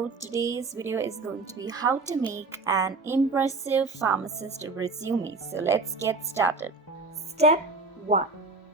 So today's video is going to be how to make an impressive pharmacist resume. So let's get started. Step 1.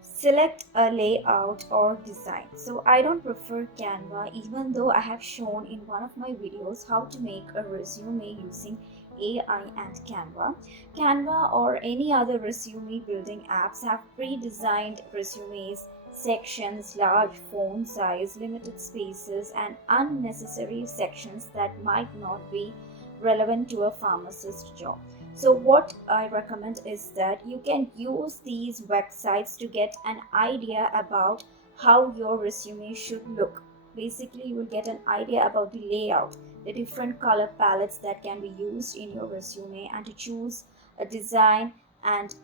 Select a layout or design. So I don't prefer Canva, even though I have shown in one of my videos how to make a resume using AI and Canva. Canva or any other resume building apps have pre-designed resumes, sections, large font size, limited spaces, and unnecessary sections that might not be relevant to a pharmacist job. So, what I recommend is that you can use these websites to get an idea about how your resume should look. Basically, you will get an idea about the layout, the different color palettes that can be used in your resume, and to choose a design and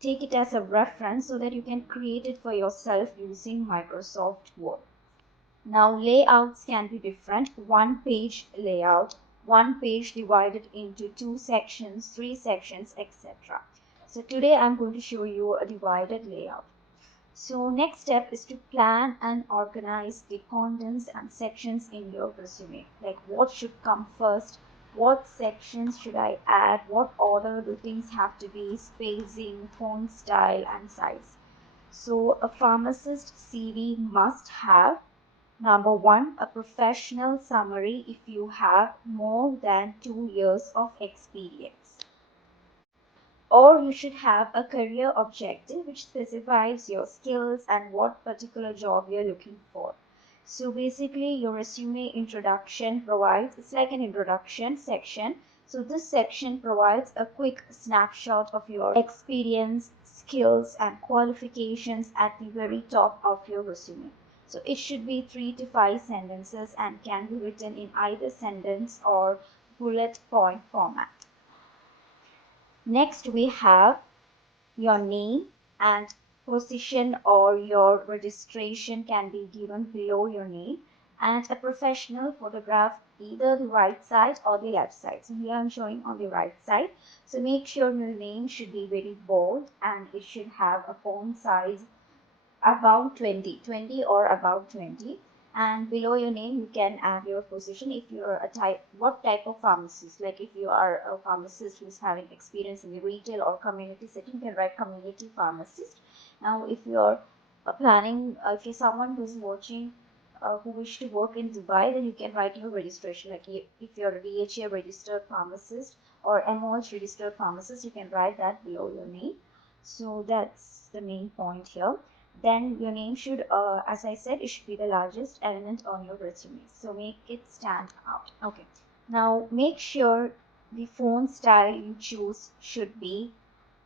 take it as a reference so that you can create it for yourself using Microsoft Word. Now layouts can be different: one page layout, one page divided into two sections, three sections, etc. So today I'm going to show you a divided layout. So next step is to plan and organize the contents and sections in your resume. Like what should come first, what sections should I add, what order do things have to be, spacing, font style, and size. So a pharmacist CV must have: number one, a professional summary if you have more than 2 years of experience. Or you should have a career objective which specifies your skills and what particular job you're looking for. So basically your resume introduction provides, it's like an introduction section. So this section provides a quick snapshot of your experience, skills and qualifications at the very top of your resume. So it should be 3 to 5 sentences and can be written in either sentence or bullet point format. Next we have your name and position, or your registration can be given below your name, and a professional photograph, either the right side or the left side. So here I'm showing on the right side. So make sure your name should be very bold and it should have a font size about 20 or about 20, and below your name you can add your position. If you're what type of pharmacist, like if you are a pharmacist who's having experience in the retail or community setting, you can write community pharmacist. Now if you're planning, if you're someone who's watching who wish to work in Dubai, then you can write your registration, like if you're a DHA registered pharmacist or MOH registered pharmacist, you can write that below your name. So that's the main point here. Then your name should, as I said, it should be the largest element on your resume. So make it stand out. Okay. Now make sure the font style you choose should be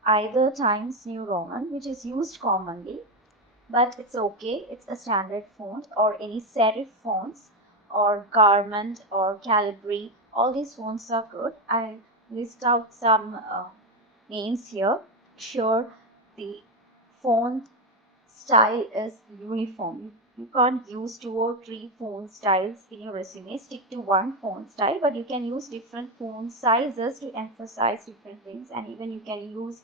either Times New Roman, which is used commonly, but it's okay. It's a standard font, or any serif fonts, or Garment or Calibri. All these fonts are good. I list out some names here. Sure, the font style is uniform. You can't use 2 or 3 font styles in your resume. Stick to one font style, but you can use different font sizes to emphasize different things, and even you can use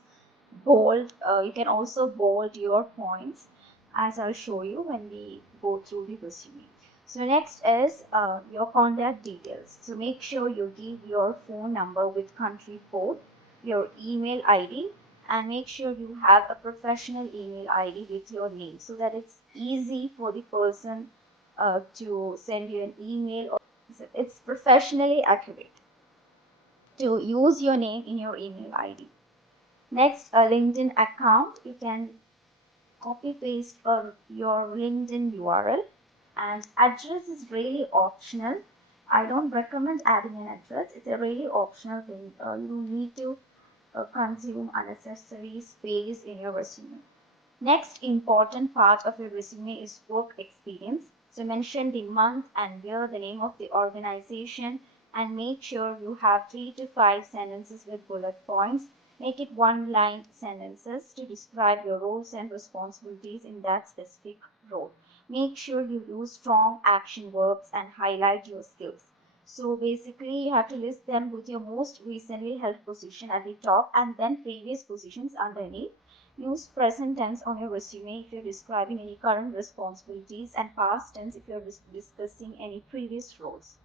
bold. You can also bold your points, as I'll show you when we go through the resume. So next is your contact details. So make sure you give your phone number with country code, your email ID, and make sure you have a professional email ID with your name so that it's easy for the person to send you an email, or it's professionally accurate to use your name in your email ID. Next, a LinkedIn account. You can copy paste your LinkedIn URL, and address is really optional. I don't recommend adding an address. It's a really optional thing. You need to consume unnecessary space in your resume. Next important part of your resume is work experience. So mention the month and year, the name of the organization, and make sure you have 3 to 5 sentences with bullet points. Make it one-line sentences to describe your roles and responsibilities in that specific role. Make sure you use strong action verbs and highlight your skills. So basically you have to list them with your most recently held position at the top and then previous positions underneath. Use present tense on your resume if you're describing any current responsibilities, and past tense if you're discussing any previous roles.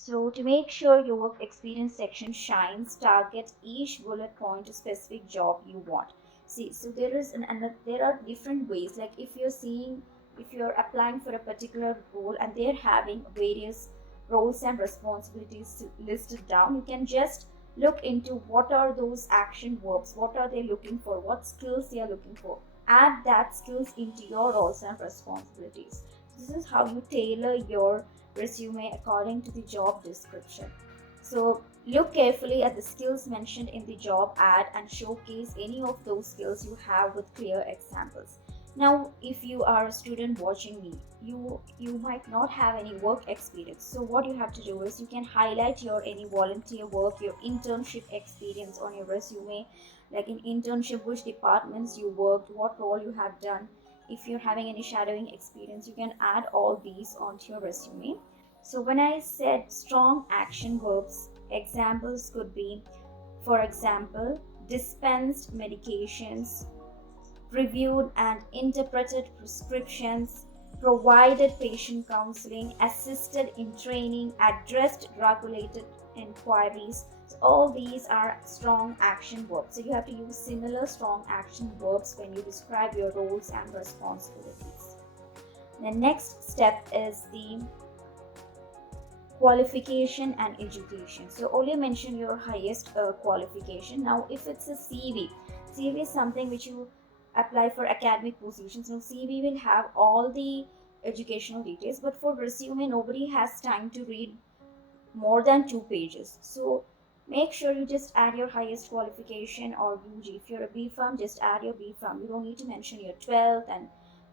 So to make sure your work experience section shines, target each bullet point to specific job you want. See, so there is there are different ways. Like if you're applying for a particular role and they're having various roles and responsibilities listed down, you can just look into what are those action verbs, what are they looking for, what skills they are looking for. Add that skills into your roles and responsibilities. This is how you tailor your resume according to the job description. So look carefully at the skills mentioned in the job ad and showcase any of those skills you have with clear examples. Now, if you are a student watching me, you might not have any work experience. So what you have to do is you can highlight your any volunteer work, your internship experience on your resume, like in internship, which departments you worked, what role you have done. If you're having any shadowing experience, you can add all these onto your resume. So when I said strong action verbs, examples could be, for example, dispensed medications, reviewed and interpreted prescriptions, provided patient counseling, assisted in training, addressed drug related inquiries. So all these are strong action verbs. So you have to use similar strong action verbs when you describe your roles and responsibilities. The next step is the qualification and education. So only mention your highest qualification. Now if it's a CV is something which you apply for academic positions. Now CV will have all the educational details, but for resume nobody has time to read more than 2 pages. So make sure you just add your highest qualification or UG. If you're a B Pharm, just add your B Pharm. You don't need to mention your 12th and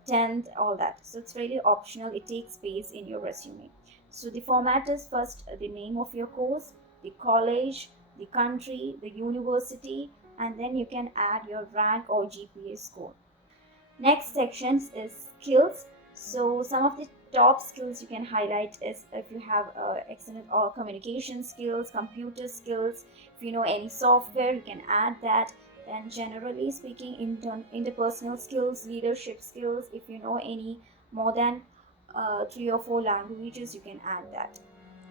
10th, all that. So it's really optional. It takes space in your resume. So the format is first the name of your course, the college, the country, the university, and then you can add your rank or GPA score. Next sections is skills. So some of the top skills you can highlight is if you have excellent or communication skills, computer skills, if you know any software, you can add that. And generally speaking, interpersonal skills, leadership skills, if you know any more than 3 or 4 languages, you can add that.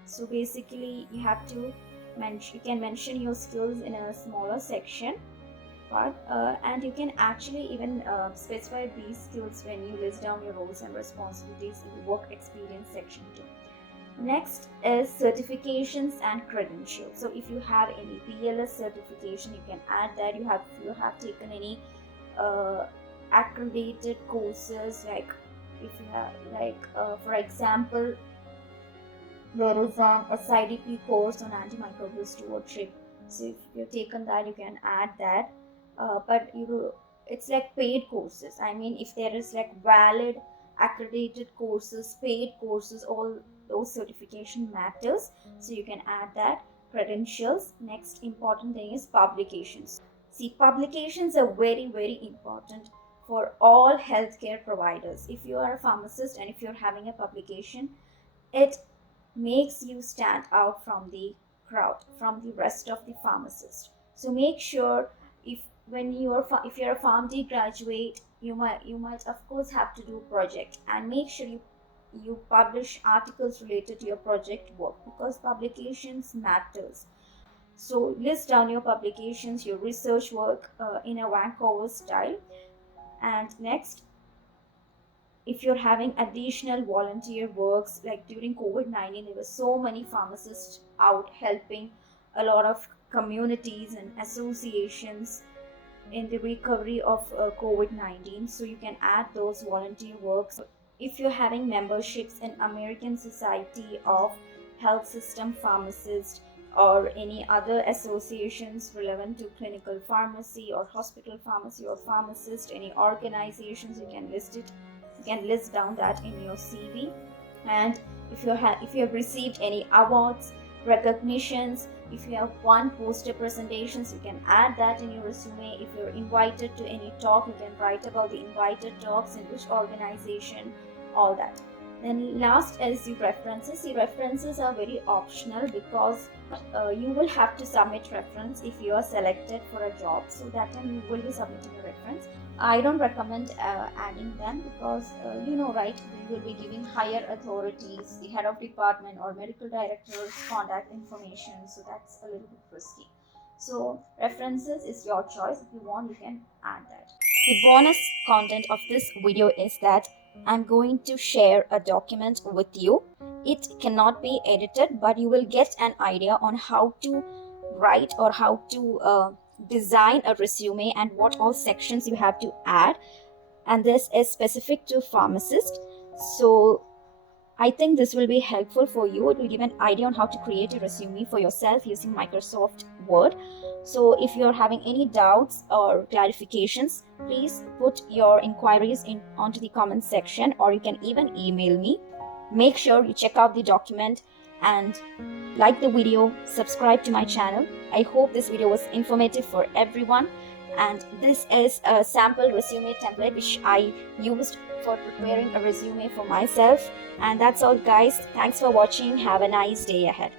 So basically you have to you can mention your skills in a smaller section part, and you can actually even specify these skills when you list down your roles and responsibilities in the work experience section too. Next is certifications and credentials. So if you have any BLS certification, you can add that. You have taken any accredited courses, like if you have for example, there is an SIDP course on antimicrobial stewardship. So if you've taken that, you can add that. But it's like paid courses. I mean, if there is like valid accredited courses, paid courses, all those certification matters. So you can add that. Credentials. Next important thing is publications. See, publications are very, very important for all healthcare providers. If you are a pharmacist and if you're having a publication, it makes you stand out from the crowd, from the rest of the pharmacists. So make sure if you're a PharmD graduate, you might of course have to do project, and make sure you publish articles related to your project work, because publications matters. So list down your publications, your research work in a Vancouver style. And next, if you're having additional volunteer works, like during COVID-19 there were so many pharmacists out helping a lot of communities and associations in the recovery of COVID-19, so you can add those volunteer works. If you're having memberships in American Society of Health System Pharmacists or any other associations relevant to clinical pharmacy or hospital pharmacy or pharmacist, any organizations, you can list down that in your CV. And if you have received any awards, recognitions, if you have won poster presentations, you can add that in your resume. If you're invited to any talk, you can write about the invited talks, in which organization, all that. Then last is the references. The references are very optional because you will have to submit reference if you are selected for a job. So that time you will be submitting a reference. I don't recommend adding them because right, we will be giving higher authorities, the head of department or medical director's contact information. So that's a little bit risky. So references is your choice. If you want, you can add that. The bonus content of this video is that I'm going to share a document with you. It cannot be edited, but you will get an idea on how to write or how to design a resume and what all sections you have to add. And this is specific to pharmacists. So I think this will be helpful for you. It will give an idea on how to create a resume for yourself using Microsoft Word. So if you're having any doubts or clarifications, please put your inquiries onto the comment section, or you can even email me. Make sure you check out the document and like the video, subscribe to my channel. I hope this video was informative for everyone. And this is a sample resume template which I used for preparing a resume for myself. And that's all, guys. Thanks for watching. Have a nice day ahead.